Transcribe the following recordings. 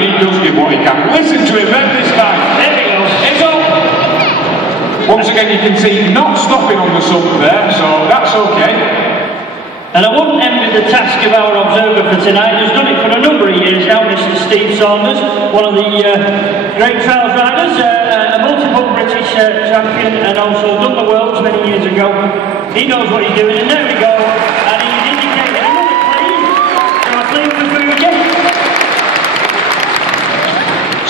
and he does give what he can. Listen to him then this time. There he goes. It's up! Once again, you can see not stopping on the sump there, so that's okay. And I wouldn't envy the task of our observer for tonight. He's done it for a number of years now, Mr. Steve Saunders, one of the great trials riders, a multiple British champion, and also done the Worlds many years ago. He knows what he's doing, and there we go. And he's indicated another clean. So a clean for Fuji.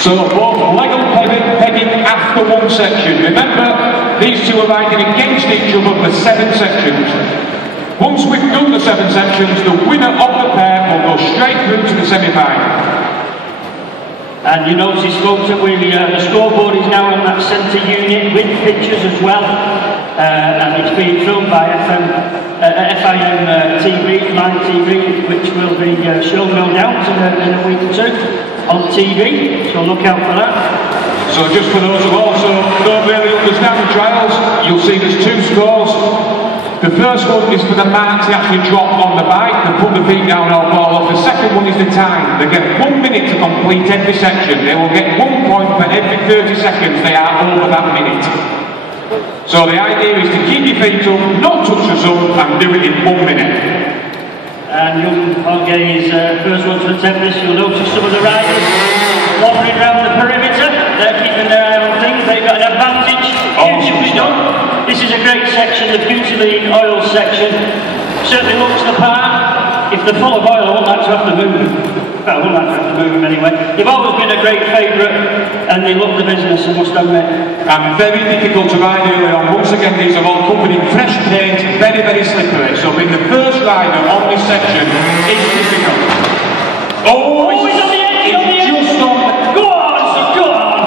So both leg and pegging after one section. Remember, these two are riding against each other for 7 sections. Once we've done the 7 sections, the winner of the pair will go straight through to the semi-final. And you notice, folks, that the scoreboard is now on that centre unit with pictures as well. And it's being filmed by FIM TV, live TV, which will be shown no doubt in a week or 2 on TV. So look out for that. So just for those who also don't really understand the trials, you'll see there's 2 scores. The first one is for the marks they actually drop on the bike, they put the feet down or fall off. The second one is the time. They get 1 minute to complete every section. They will get 1 point for every 30 seconds they are over that minute. So the idea is to keep your feet up, not touch the sump, and do it in 1 minute. And young Jorge is first one to attempt this. You'll notice some of the riders wandering around the perimeter. They're keeping their eye on things. They've got an advantage. Beautifully done. This is a great section, the Fujinami oil section. Certainly looks the part. If they're full of oil, I won't like to have to move them. Well, I wouldn't like to have to move them anyway. They've always been a great favourite, and they love the business, I must admit. And very difficult to ride early on. Once again, these are all covered in fresh paint, very, very slippery. So being the first rider on this section is difficult. Oh, he's on the edge, just on. Go on, go on.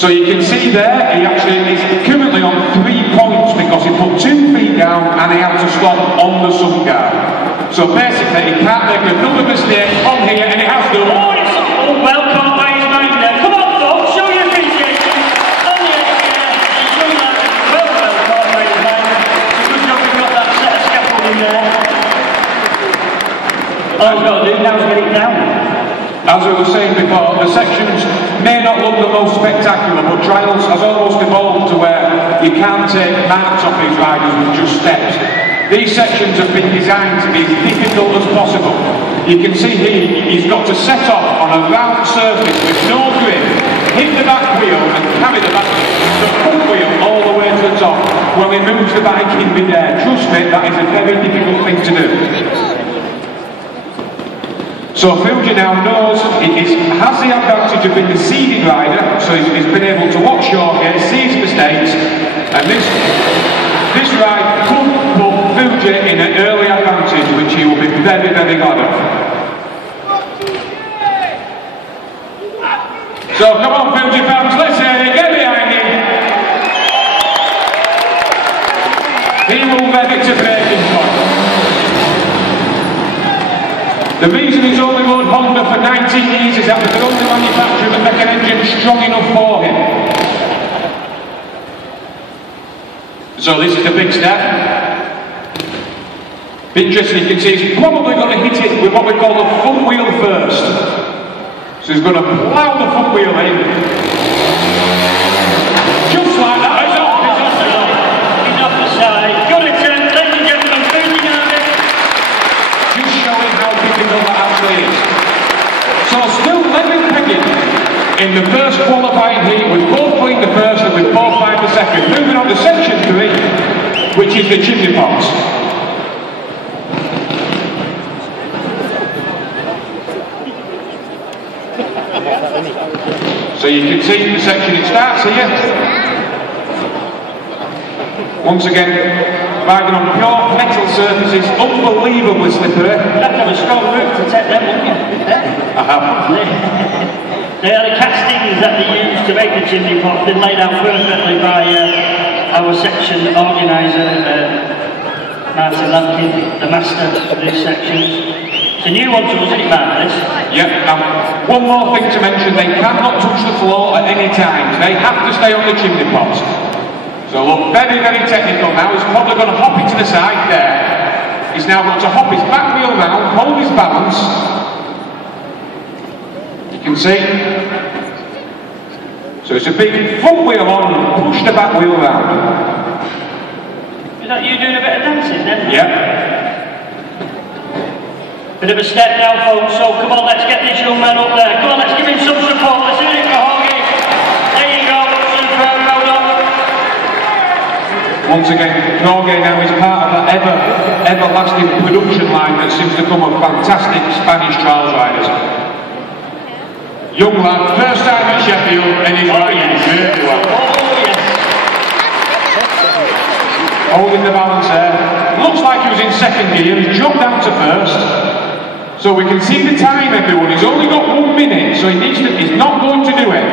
So you can see there, he actually is currently on 3 points because he put 2 feet down and he had to stop on the sump guard. So basically he can't make another mistake on here, and he has done. Oh, it's well caught by his mind there. Come on, folks, show your appreciation. On the edge there, show that well caught by his mind. Good job we've got that set of scaffolding there. All he's got to do now is get it down. As we were saying before, the sections may not look the most spectacular, but trials has almost evolved to where you can't take marks off these riders with just steps. These sections have been designed to be as difficult as possible. You can see here, he's got to set off on a round surface with no grip, hit the back wheel and carry the front wheel all the way to the top while he moves the bike in mid-air. Trust me, that is a very difficult thing to do. So Fuji now knows he has the advantage of being the seeded rider, so he's been able to watch Jorge, see his mistakes, and this ride could put Fuji in an early advantage, which he will be very, very glad of. So come on Fuji fans, let's hear it, get behind him. He will ready to breaking point. The reason he's only rode Honda for 19 years is that they're the only manufacturer that make an engine strong enough for him. So this is a big step. Interesting, you can see he's probably going to hit it with what we call the front wheel first. So he's going to plough the front wheel in. Just like that. He's off the side. Good attempt, ladies and gentlemen, Fujinami. Just showing how difficult that actually is. So still level pegging in the first qualifying heat. We've both cleaned the first and we've both lined the second. Moving on to section 3, which is the chimney pots. So you can see the section it starts here. Once again, riding on pure metal surfaces, unbelievably slippery. You'd have to have a strong route to take them, wouldn't you? I have. They are the castings that they use to make the chimney pot. Been laid out perfectly by our section organiser, Martin Lampkin, the master of these sections. It's a new one to us, isn't it, Mark, this? Yep, one more thing to mention, they cannot touch the floor at any time. They have to stay on the chimney pot. So look, very, very technical now. He's probably going to hop it to the side there. He's now got to hop his back wheel round, hold his balance. You can see. So it's a big front wheel on and push the back wheel round. Is that you doing a bit of dancing then? Yep. Bit of a step now, folks, so come on, let's get this young man up there. Come on, let's give him some support. Let's hear it for Jorge. There you go, superb, well done. Once again, Jorge now is part of that everlasting production line that seems to come of fantastic Spanish trials riders. Young lad, first time at Sheffield, and he's riding really well. Oh, yes. Holding the balance there. Looks like he was in second gear, he's jumped down to first. So we can see the time, everyone. He's only got 1 minute, so he's not going to do it.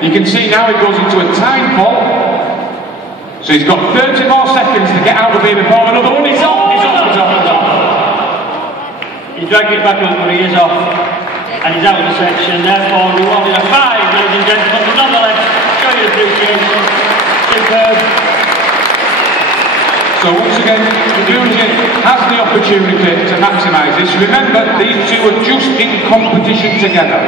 You can see now he goes into a time fault. So he's got 30 more seconds to get out of here before another one. He's off, he's off, he's off, he's off. He dragged it back up, but he is off. And he's out of the section, therefore rewarded a 5, ladies and gentlemen. But nonetheless, show your appreciation. Superb. So once again, Fuji has the opportunity to maximise this. Remember, these two are just in competition together.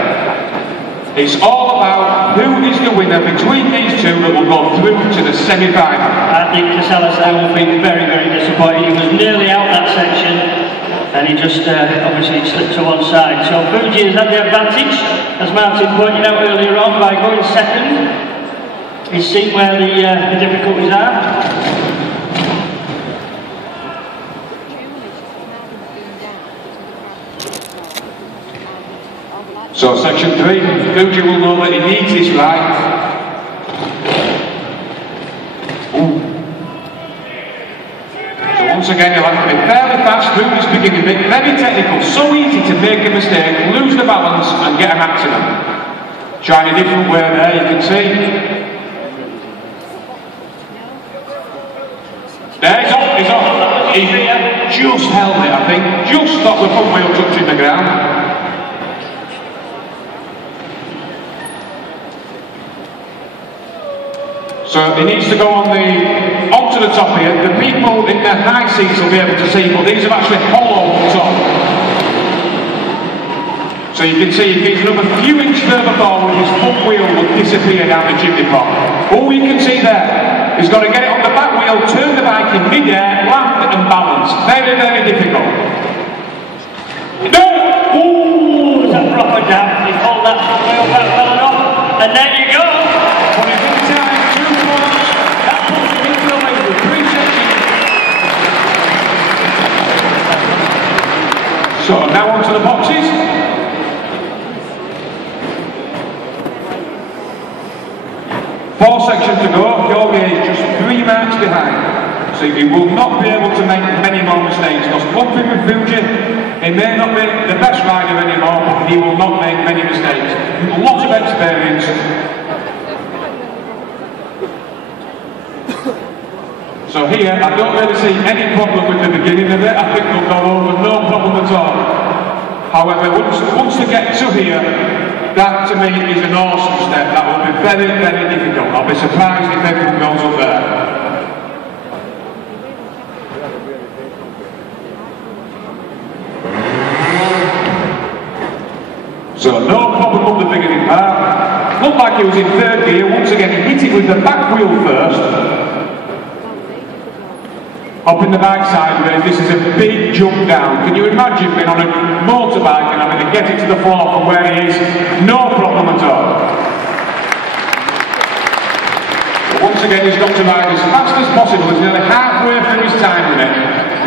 It's all about who is the winner between these two that will go through to the semi-final. I think Casales will be very, very disappointed. He was nearly out that section and he just obviously slipped to one side. So Fuji has had the advantage, as Martin pointed out earlier on, by going second. He's seen where the difficulties are. So section 3, Fuji will know that he needs this right. Ooh. So once again he'll have to be fairly fast through this beginning bit, very technical, so easy to make a mistake, lose the balance and get a maximum. Trying a different way there, you can see. There, he's off, he's off. He just held it, I think, just stopped the front wheel touching the ground. So he needs to go onto the top here. The people in their high seats will be able to see, but these are actually hollow on top. So you can see if he's another few inches further forward, his front wheel will disappear down the chimney pot. All you can see there, he's got to get it on the back wheel, turn the bike in mid-air, land and balance. Very, very difficult. No! Ooh, it's a proper damp. He pulled that front wheel back well enough. And there you go. So now onto the boxes. Four sections to go. Jorge is just 3 marks behind. So he will not be able to make many more mistakes. Because one thing with Fuji, he may not be the best rider anymore, but he will not make many mistakes. Lots of experience. So here, I don't really see any problem with the beginning of it. I think they'll go over, no problem at all. However, once they get to here, that to me is an awesome step. That will be very, very difficult. I'll be surprised if everyone goes up there. So no problem up the beginning part. Looked like he was in third gear. Once again, he hit it with the back wheel first. Up in the bike sideways, this is a big jump down. Can you imagine being on a motorbike and having to get it to the floor from where he is? No problem at all. But once again, he's got to ride as fast as possible. He's nearly halfway through his time limit.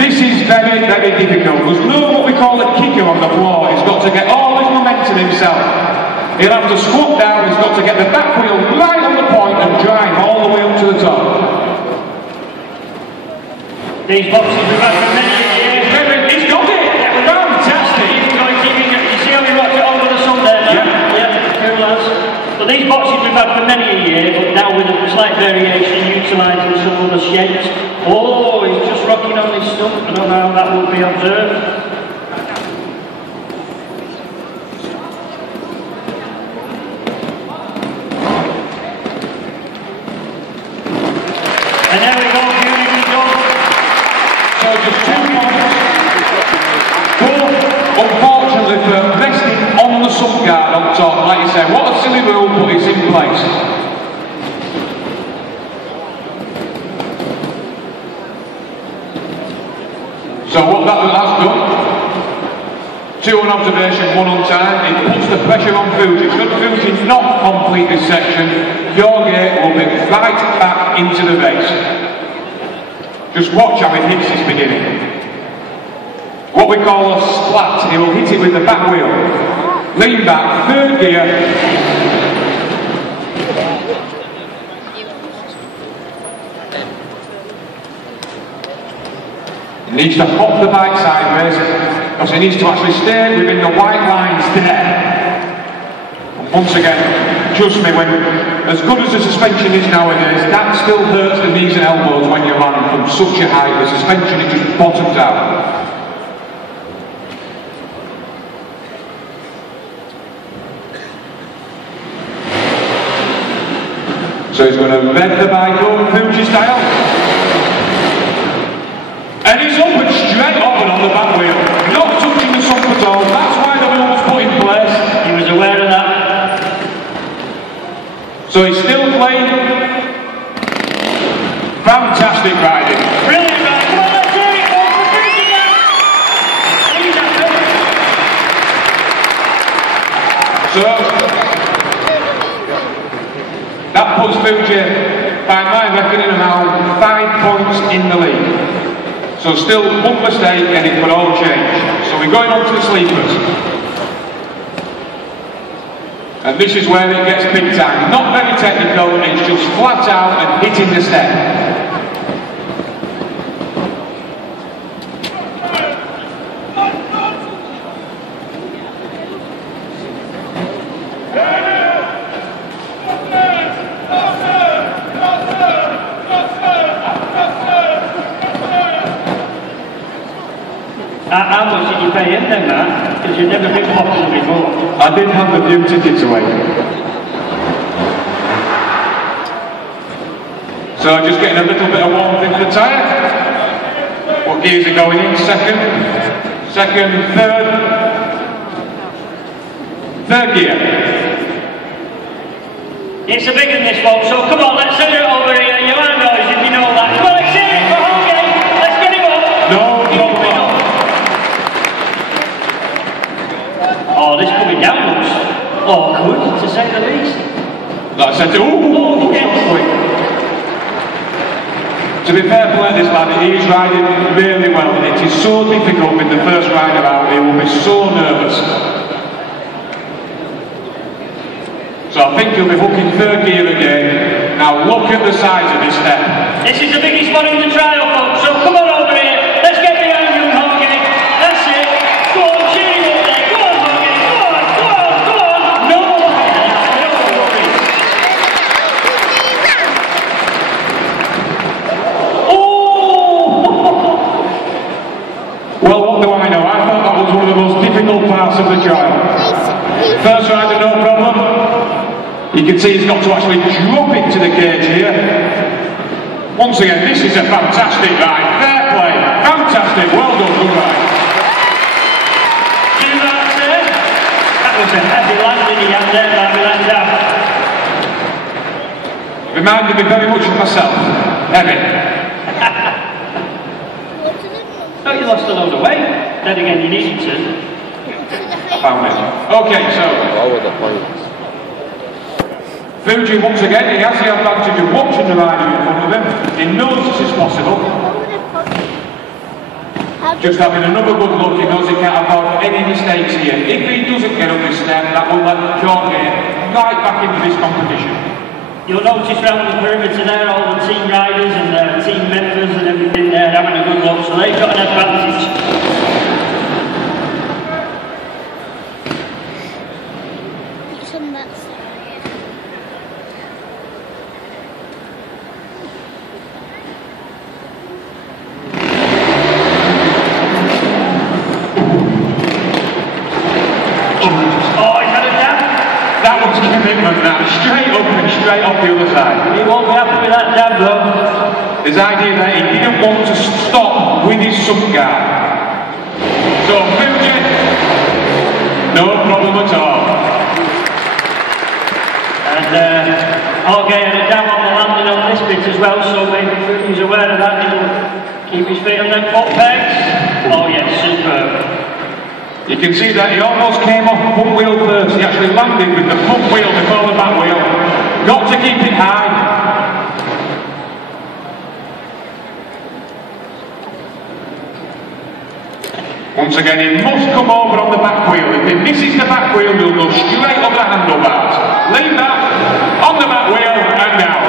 This is very, very difficult. There's no what we call a kicker on the floor. He's got to get all his momentum himself. He'll have to squat down. He's got to get the back wheel right on the point and drive all the way up to the top. These boxes we've had for many years. He's got it! Fantastic! You see how he rocked it over the sun there? Yeah, cool lads. But these boxes we've had for many a year, but now with a slight variation, utilising some other shapes. Oh, he's just rocking on his stump. I don't know how that will be observed. just 2 points. Both, unfortunately, for resting on the sun guard on top. Like you say, what a silly rule, but it's in place. So what that has done, 2 on observation, 1 on time, it puts the pressure on Fuji. Should Fuji not complete this section, Jorge will be right back into the race. Just watch how he hits this beginning. What we call a splat, he will hit it with the back wheel. Lean back, 3rd gear. He needs to hop the bike sideways, because he needs to actually stay within the white lines there. And once again, trust me, when as good as the suspension is nowadays, that still hurts the knees and elbows when you land from such a height. The suspension, it just bottoms out. So he's going to rev the bike up, Fuji style. And he's up and straight on the back wheel. Not touching the sump at all. That's why the rule was put in place. He was aware of that. So he's still playing. Fantastic riding. Brilliant riding. Come on, let's hear it. Go for Fuji now. So that puts Fuji, by my reckoning, around 5 points in the lead. So still 1 mistake and it could all change. So we're going on to the sleepers. And this is where it gets big time. Not very technical, it's just flat out and hitting the step. How much did you pay him then, man? Because you've never been popular before. I did have the few tickets away. So just getting a little bit of warmth into the tyre. What gears are going in? Second, 3rd. 3rd gear. It's a big one, this one, so come on, let's send it over here. You are noise if you know that. Come on, let's hear it for Jorge. Let's get him up. No. Oh, this coming down looks awkward, to say the least. Like I said, ooh, yes. quick. To be fair play this lad, he's riding really well, and it is so difficult with the first rider out, he will be so nervous. So I think he'll be hooking 3rd gear again. Now look at the size of this step. This is the biggest one in the trial, folks, so come on over here. Let's get behind you, Jorge. That's it. Go on, cheer him up there. Go on, Jorge. Go on, go on, go on. No worries. Oh! Well, what do I know? I thought that was one of the most difficult parts of the trial. First rider, no problem. You can see he's got to actually drop into the cage here. Once again, this is a fantastic ride. Fair play. Fantastic. Well done, good ride. Do that, sir. That was a heavy landing he had there, that we let down. Reminded me very much of myself. Heavy. Oh, you lost a load of weight. Then again, you needed to. I found it. Okay, so Fuji, once again, he has the advantage of watching the rider in front of him. He knows this is possible. Just having another good look, he knows he can't afford any mistakes here. If he doesn't get up this step, that will let Jorge right back into this competition. You'll notice around the perimeter there, all the team riders and team members and everything there having a good look, so they've got an advantage. Straight off the other side. He won't be happy with that jab though. His idea there, he didn't want to stop on with his sump guard. So Fuji, no problem at all. And Jorge had a dab on the landing on this bit as well, so maybe he's aware of that. He'll keep his feet on them foot pegs. Oh yes, superb. You can see that he almost came off the front wheel first. He actually landed with the front wheel before the back wheel. Got to keep it high. Once again, he must come over on the back wheel. If he misses the back wheel, he'll go straight up the handlebars. Leave that on the back wheel and down.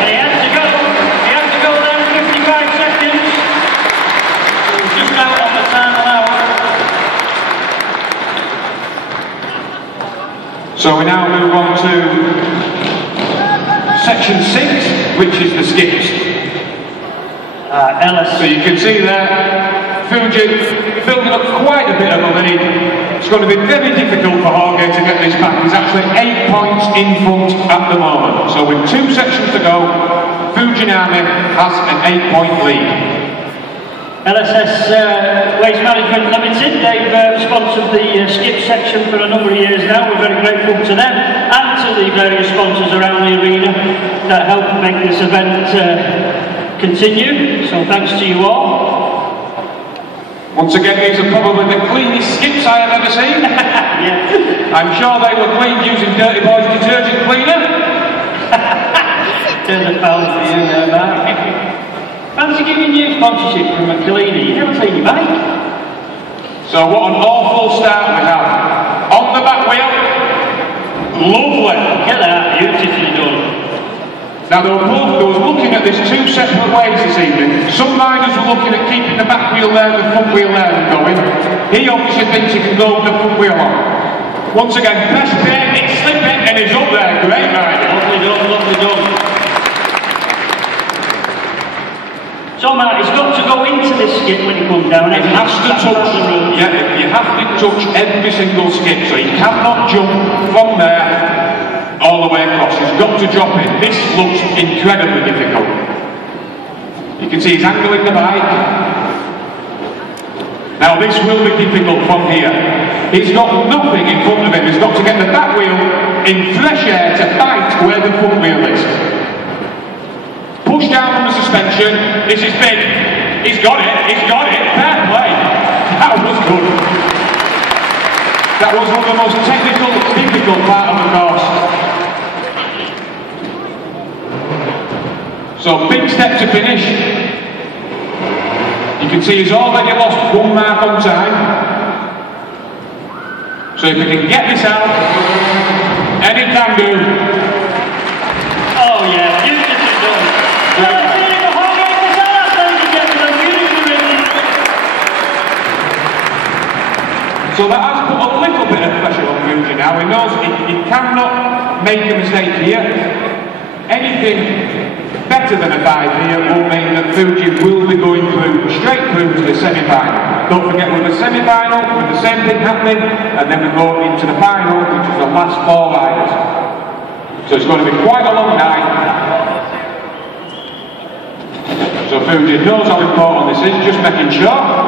And he has to go down 55 seconds. He's just out on the time allowed. So we now move on to section 6, which is the skips. Ellis. So you can see there, Fuji building up quite a bit of a lead. It's going to be very difficult for Jorge to get this back. He's actually 8 points in front at the moment. So with 2 sections to go, Fujinami has an 8-point lead. LSS Waste Management Limited, they've sponsored the skip section for a number of years now. We're very grateful to them and to the various sponsors around the arena that help make this event continue. So thanks to you all. Once again, these are probably the cleanest skips I have ever seen. Yeah. I'm sure they were cleaned using Dirty Boy's detergent cleaner. There's a foul for you there, Mark. Fancy giving you sponsorship from a cleaner, you never clean your bike. So what an awful start we have. On the back wheel, lovely. Get that, beautifully done. Now they was looking at this 2 separate ways this evening. Some riders were looking at keeping the back wheel there and the front wheel there and going. He obviously thinks he can go with the front wheel on. Once again, press brake, it's slipping and he's up there. Great riding. Lovely done, lovely done. So Mark, he's got to go into this skip when he comes down. He has to touch the road. Yeah, you have to touch every single skip, so you cannot jump from there all the way across. He's got to drop it. This looks incredibly difficult. You can see he's angling the bike. Now this will be difficult from here. He's got nothing in front of him. He's got to get the back wheel in fresh air to fight where the front wheel is. Push down on the suspension. This is big. He's got it. He's got it. Fair play. That was good. That was one of the most technical, difficult part of the course. So big step to finish. You can see he's already lost 1 mark on time. So if he can get this out, and he can do. Oh yeah, beautifully done. So that has put a little bit of pressure on Fuji now. He knows he cannot make a mistake here. Anything better than a 5 here will mean that Fuji will be going straight through to the semi-final. Don't forget with the semi-final, with the same thing happening, and then we go into the final, which is the last 4 riders. So it's going to be quite a long night. So Fuji knows how important this is, just making sure.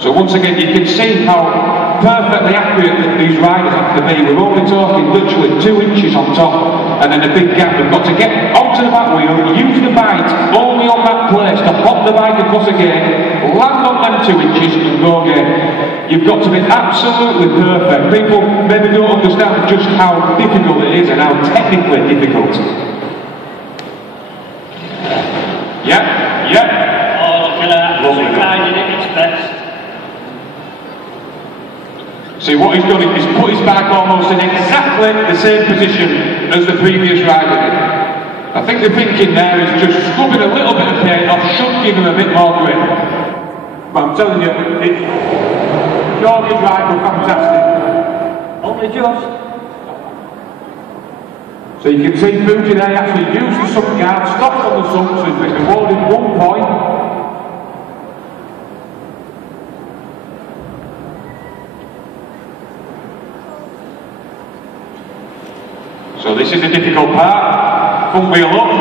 So once again, you can see how perfectly accurate that these riders have to be. We're only talking literally 2 inches on top, and then a big gap. We've got to get onto the back wheel, use the bite only on that place to hop the bike across again, land on them 2 inches and go again. You've got to be absolutely perfect. People maybe don't understand just how difficult it is and how technically difficult. Yeah, yeah. Oh, look at that. Lovely riding at its best. See what he's done is put his bike almost in exactly the same position as the previous rider did. I think the thinking there is just scrubbing a little bit of paint off, should give him a bit more grip. But I'm telling you, Jorge's ride was fantastic. Only just. So you can see Fuji there actually used the sump guard, stopped on the sump, so he's been rewarded 1 point. this is the difficult part. Front wheel up,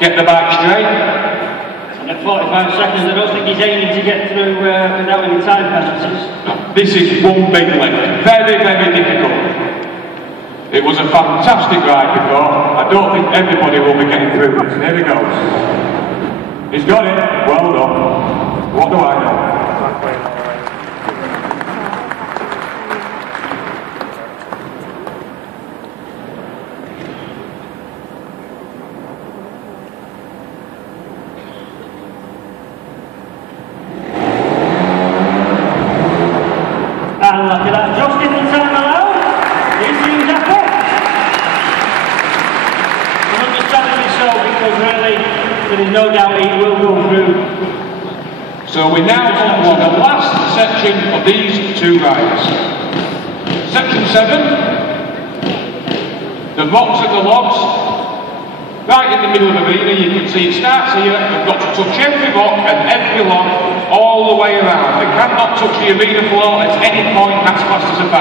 get the bike straight. And at 45 seconds, I don't think he's aiming to get through without any time penalties. No, this is one big lift, very, very difficult. It was a fantastic ride before. I don't think everybody will be getting through this. There he goes. He's got it. Well done. What do I know? And look at that, just in the time allowed. He seems happy. And understandably so, because really, there is no doubt he will go through. So we now come to the last section of these two rides. Section 7, the rocks at the logs. Right in the middle of the arena, you can see it starts here. We've got to touch every rock and every log all the way around. They cannot touch the arena floor at any point. That's classed as a 5.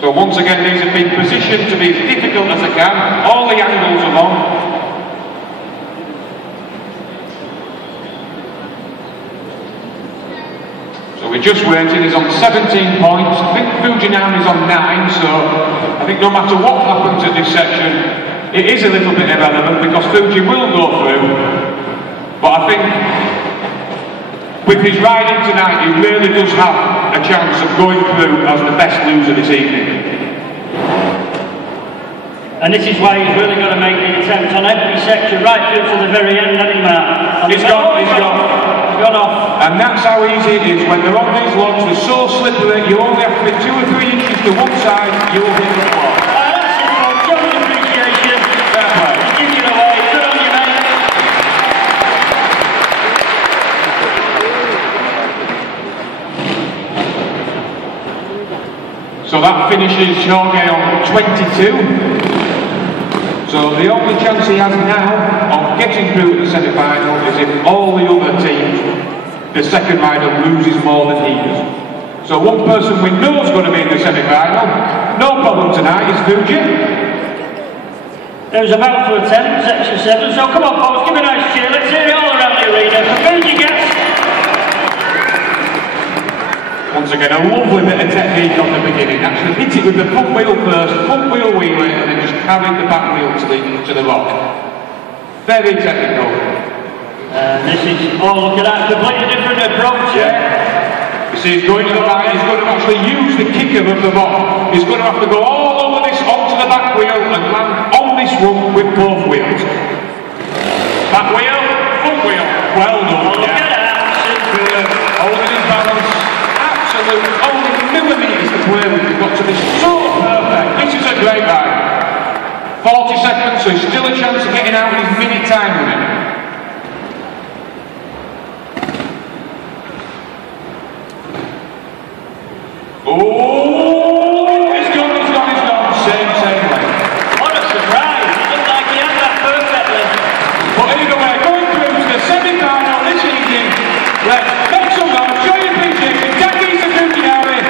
So once again, these have been positioned to be as difficult as they can. All the angles are on. So we're just waiting. He's on 17 points. I think Fujinami is on 9. So I think no matter what happens at this section, it is a little bit irrelevant because Fuji will go through. But I think with his riding tonight, he really does have a chance of going through as the best loser this evening. And this is why he's really got to make the attempt on every section, right through to the very end, hasn't he, Mark? He's gone, he's gone. He's gone off. And that's how easy it is. When they're on these logs, they're so slippery, you only have to be 2 or 3 inches to one side, you'll hit the floor. That's it, folks. Show me appreciation. Fair play. Give it away. Good on you, mate. So that finishes Jorge on 22. So the only chance he has now of getting through to the semi-final is if all the other teams, the second rider loses more than he does. So one person we know is going to be in the semi-final, no problem tonight, is Fuji. Who's about to attempt section 7, so come on folks, give me a nice cheer, let's hear it all around the arena. For Fuji gets... Once again, a lovely bit of technique on the beginning. Actually hit it with the front wheel first, front wheel wheelie, and then just carried the back wheel to the rock. Very technical. This is, oh look at that, completely different approach. Yeah. You see, he's going to the right, he's going to actually use the kicker of the rock. He's going to have to go all over this onto the back wheel and land on this run with both wheels. Back wheel, front wheel. Well done. Oh, look at that. Superb. Holding his balance. Only millimetres to play with. You've got to be so perfect. This is a great ride. 40 seconds, so he's still a chance of getting out with his minute time limit. Oh, he's gone. Same length. What a surprise. It looked like he had that perfectly. But either way, going through to the semi-final this evening. Let's make some noise, show your appreciation. Fujinami and jorge.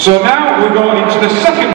So now we're going into the second